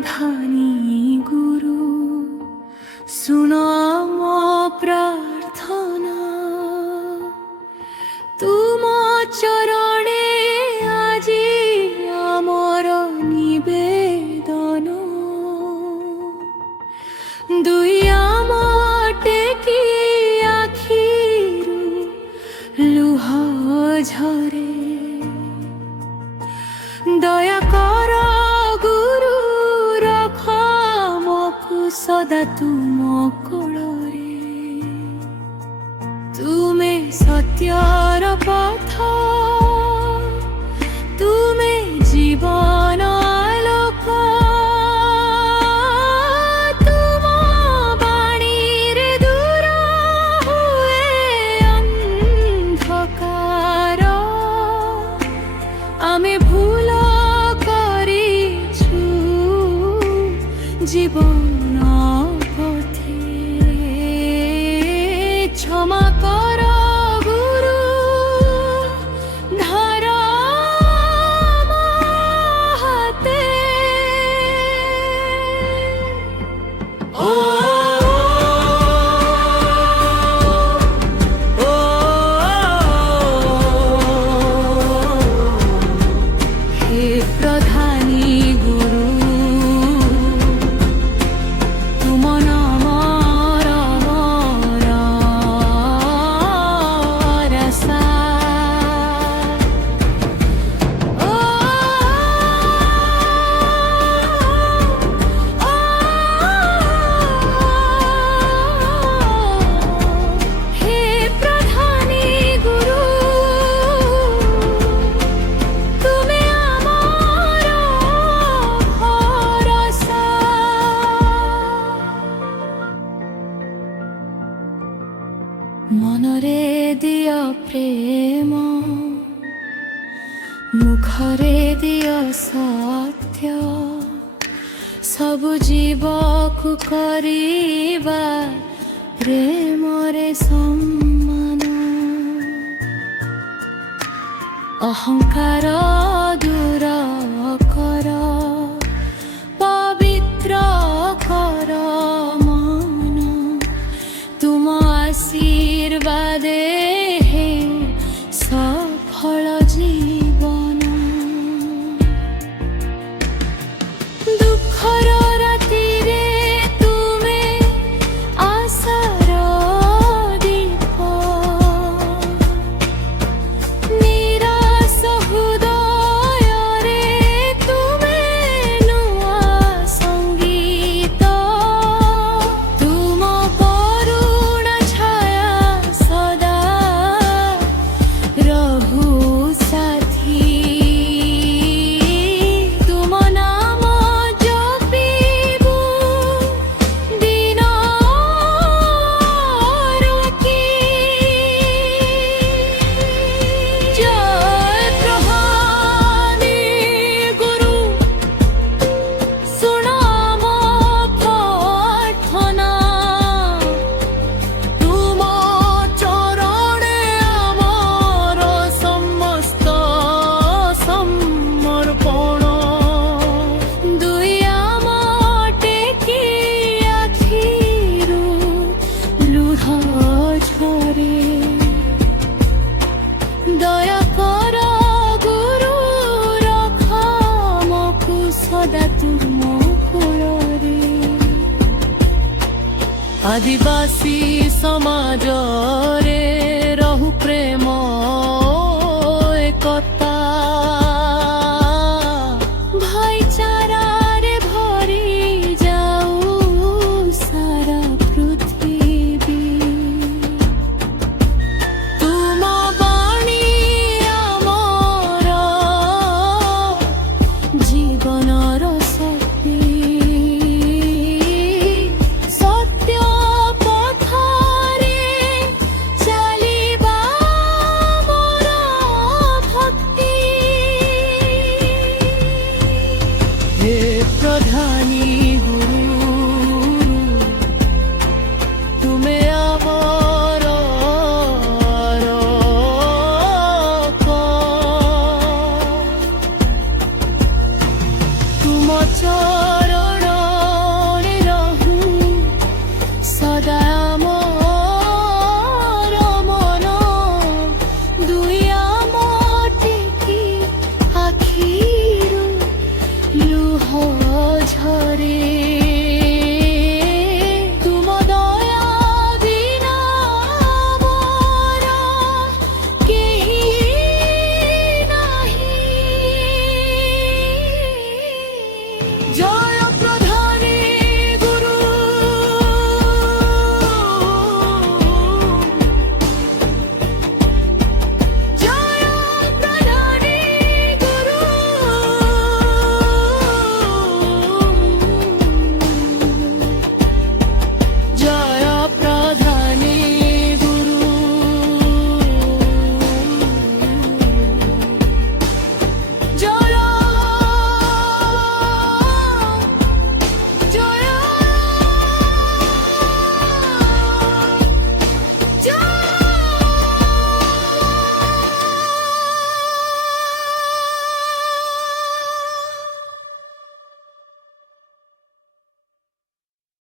প্রধানী গুরু শুনো মো প্রার্থনা তুম চরণে আজি আমার নিবেদন দুই টেকি আখিরু লুহ ঝরে দয়া কর গুরু রখ মকু সদা তুম কোଳରେ তুমে সত্যর পথ তুমে জীবন আলোক তুম বাণীরে দূর হুয়ে অন্ধকার আমি ভুল করিছু জীবন পথে ক্ষমা কর গুরু ধর মো হাতে ও হে প্রধানী গুরু তুম নামর রসা ও হে প্রধানী গুরু তুমি আমার ভরসা মনরে দিও প্রেম মুখরে দিও সত্য সবু জীবকু করিবা প্রেমরে সম্মান অহংকার দূর কর পবিত্র কর মন তুম আশীর্বাদে হে সফল জীবন দুঃখর রাতিরে তুমে আশার দীপ নিরাশ হৃদୟରେ তুমে নূଆ সঙ্গীত তুম করুণা ছায়া সদা রহু সাথী তুম নাম জপিবু দিন রাতি জয় প্রধানী গুরু শুনো মো প্রার্থনা তুম চরণে আমার সমস্ত সমর্পণ দুই টেকি আখিরু লুহ ঝরে দয়া কর গুরু রখ মকু সদা তুম কোଳରେ আদিবা